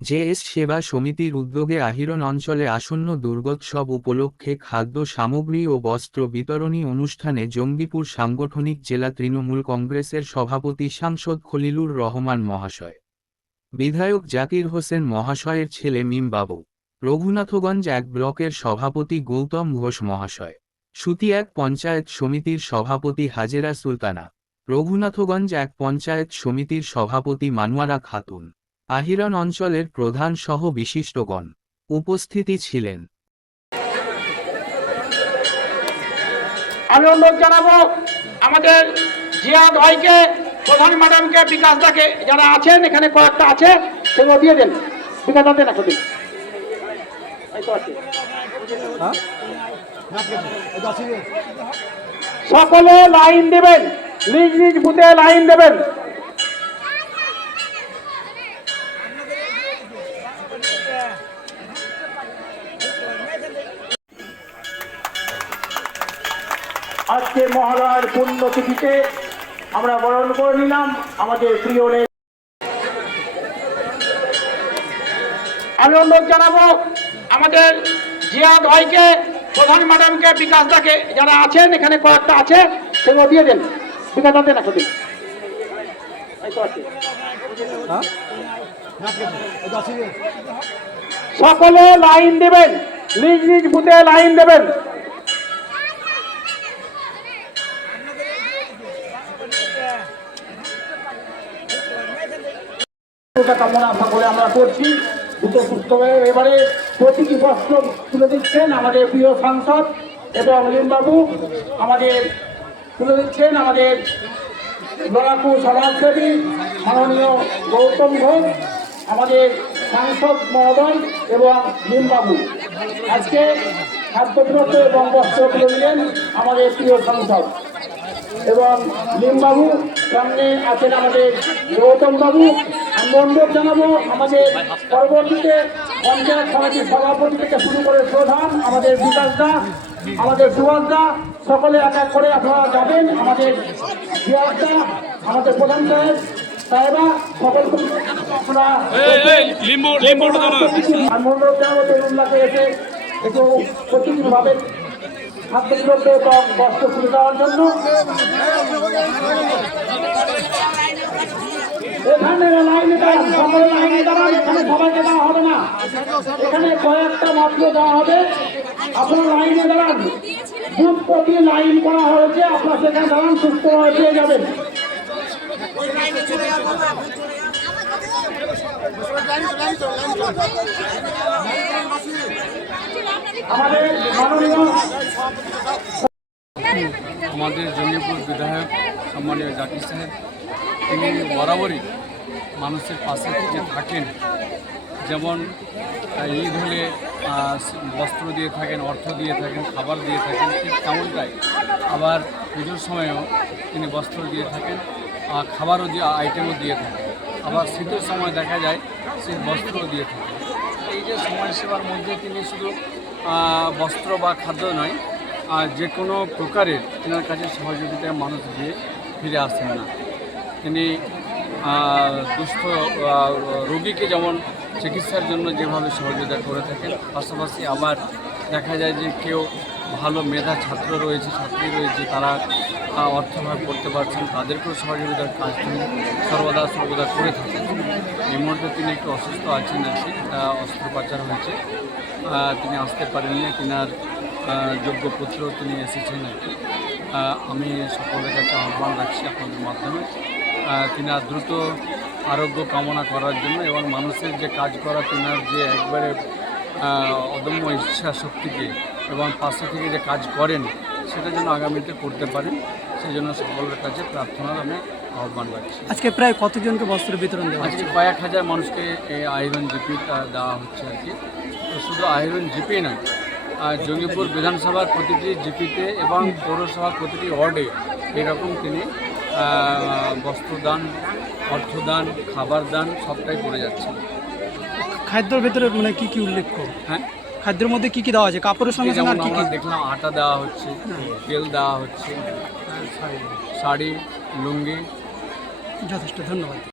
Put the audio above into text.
JS সেবা সমিতির উদ্যোগে আহিরন অঞ্চলে আসন্ন দুর্গোৎসব উপলক্ষে খাদ্য সামগ্রী ও বস্ত্র বিতরণী অনুষ্ঠানে জঙ্গিপুর সাংগঠনিক জেলা তৃণমূল কংগ্রেসের সভাপতি সাংসদ খলিলুর রহমান মহাশয়, বিধায়ক জাকির হোসেন মহাশয়ের ছেলে মিম বাবু রঘুনাথগঞ্জ এক ব্লকের সভাপতি গৌতম ঘোষ মহাশয়, সুতি এক পঞ্চায়েত সমিতির সভাপতি হাজেরা সুলতানা, রঘুনাথগঞ্জ এক পঞ্চায়েত সমিতির সভাপতি মানুয়ারা খাতুন। আহিরন অঞ্চলের প্রধান সহ বিশিষ্টগণ উপস্থিতি ছিলেন। আমি অনুরোধ জানাব, আমাদের জিয়াদ ভাইকে, প্রধান ম্যাডামকে, বিকাশ দাকে, যারা আছেন, এখানে কয়েকটা আছে, সেগুলো দিয়ে দেন। বিকাশ দা দেন দিন। সকলে লাইন দেবেন, নিজ নিজ বুথে লাইন দেবেন। আজকে মহালয়ার পুণ্যতিথিতে আমরা বরণ করে নিলাম আমাদের প্রিয় আমি অনুরোধ জানাব আমাদের জিয়াদ ভাইকে প্রধান ম্যাডামকে, বিকাশ দাকে, যারা আছেন, এখানে কয়েকটা আছে, সেগুলো দিয়ে দেন বিকাশ দা দেন একটা দিন। সকলে লাইন দেবেন, নিজ নিজ বুথে লাইন দেবেন সুস্থতা কামনা করে আমরা করছি। দ্রুত সুস্থ হয়ে এবারে প্রতীকী বস্ত্র তুলে দিচ্ছেন আমাদের প্রিয় সাংসদ এবং লিমবাবু আমাদের তুলে দিচ্ছেন আমাদের লড়াকু সমাজসেবী মাননীয় গৌতম ঘোষ, আমাদের সাংসদ মহোদয় এবং লিমবাবু আজকে খাদ্যদ্রব্য এবং বস্ত্র তুলে দিলেন আমাদের প্রিয় সাংসদ। এবং লিমবাবু সামনে আছেন আমাদের গৌতম বাবু আমি অনুরোধ জানাব আমাদের পরবর্তীতে পঞ্চায়েত সমিতির সভাপতি থেকে শুরু করে প্রধান আমাদের বিকাশ দা আমাদের সুভাষ দা সকলে এক এক করে আপনারা যাবেন। আমাদের জিয়াস দা আমাদের প্রধান সাহেব সাহেবা সকলকে আপনারা আমি অনুরোধ জানাব তরুণলাকে এসে একটু প্রতিনিধিভাবে খাদ্যদ্রব্য এবং বস্ত্র তুলে দেওয়ার জন্য। এখানে লাইনে সকলে লাইনে দাঁড়ান এখানে সবাইকে দেওয়া হবে না এখানে কয়েকটা মাত্র দেওয়া হবে আপনার লাইনে দাঁড়ান বুথ প্রতি লাইন করা হয়েছে আপনার সেখানে দাঁড়ান সুস্থভাবে পেয়ে যাবেন আমাদের মাননীয় বিধায়ক সম্মানীয় জাকির সাহেব, তিনি বরাবরই মানুষের পাশে থেকে থাকেন, যেমন ঈদ হলে বস্ত্র দিয়ে থাকেন, অর্থ দিয়ে থাকেন, খাবার দিয়ে থাকেন, ঠিক তেমনটাই। আবার পুজোর সময়েও তিনি বস্ত্র দিয়ে থাকেন আর খাবারও দিয়ে আইটেমও দিয়ে থাকেন। আবার শীতের সময় দেখা যায় সে বস্ত্রও দিয়ে থাকেন। এই যে সমাজসেবার মধ্যে তিনি শুধু বস্ত্র বা খাদ্য নয় আর যে কোনো প্রকারের, তেনার কাছে সহযোগিতায় মানুষ দিয়ে ফিরে আসেন না। তিনি দুস্থ রোগীকে যেমন চিকিৎসার জন্য যেভাবে সহযোগিতা করে থাকেন, পাশাপাশি আবার দেখা যায় যে কেউ ভালো মেধা ছাত্র রয়েছে, ছাত্রী রয়েছে, তারা অর্থভাবে পড়তে পারছেন, তাদেরকেও সহযোগিতার কাজ তিনি সর্বদা সর্বদা করে থাকেন। এই মুহূর্তে তিনি একটু অসুস্থ আছেন আর কি অস্ত্রোপচার হয়েছে। তিনি আসতে পারেননি, তিনার যোগ্য পুত্র তিনি এসেছেন আর কি। আমি সকলের কাছে আহ্বান রাখছি আপনাদের মাধ্যমে। তিনার দ্রুত আরোগ্য কামনা করার জন্য এবং মানুষের যে কাজ করা তিনার যে একবারে অদম্য ইচ্ছা শক্তিকে এবং পাশে থেকে যে কাজ করেন সেটা যেন আগামীতে করতে পারেন সেই জন্য সকলের কাছে প্রার্থনার আমি আহ্বান রাখছি। আজকে প্রায় কতজনকে বস্ত্র বিতরণ দেওয়া আজকে কয়েক হাজার মানুষকে এই আয়রন জিপিটা দেওয়া হচ্ছে আর কি। তো শুধু আয়রন জিপি নয় আর জঙ্গিপুর বিধানসভার প্রতিটি জিপিতে এবং পৌরসভার প্রতিটি ওয়ার্ডে এরকম তিনি বস্ত্রদান অর্থদান খাবার দান সবটাই করে যাচ্ছে। খাদ্যের ভেতরে মানে কি কি উল্লেখ্য হ্যাঁ? খাদ্যের মধ্যে কি কি দেওয়া আছে? কাপড়ের সঙ্গে সঙ্গে যেমন আর কি কি? দেখলাম আটা দেওয়া হচ্ছে তেল দেওয়া হচ্ছে শাড়ি লুঙ্গি। যথেষ্ট ধন্যবাদ।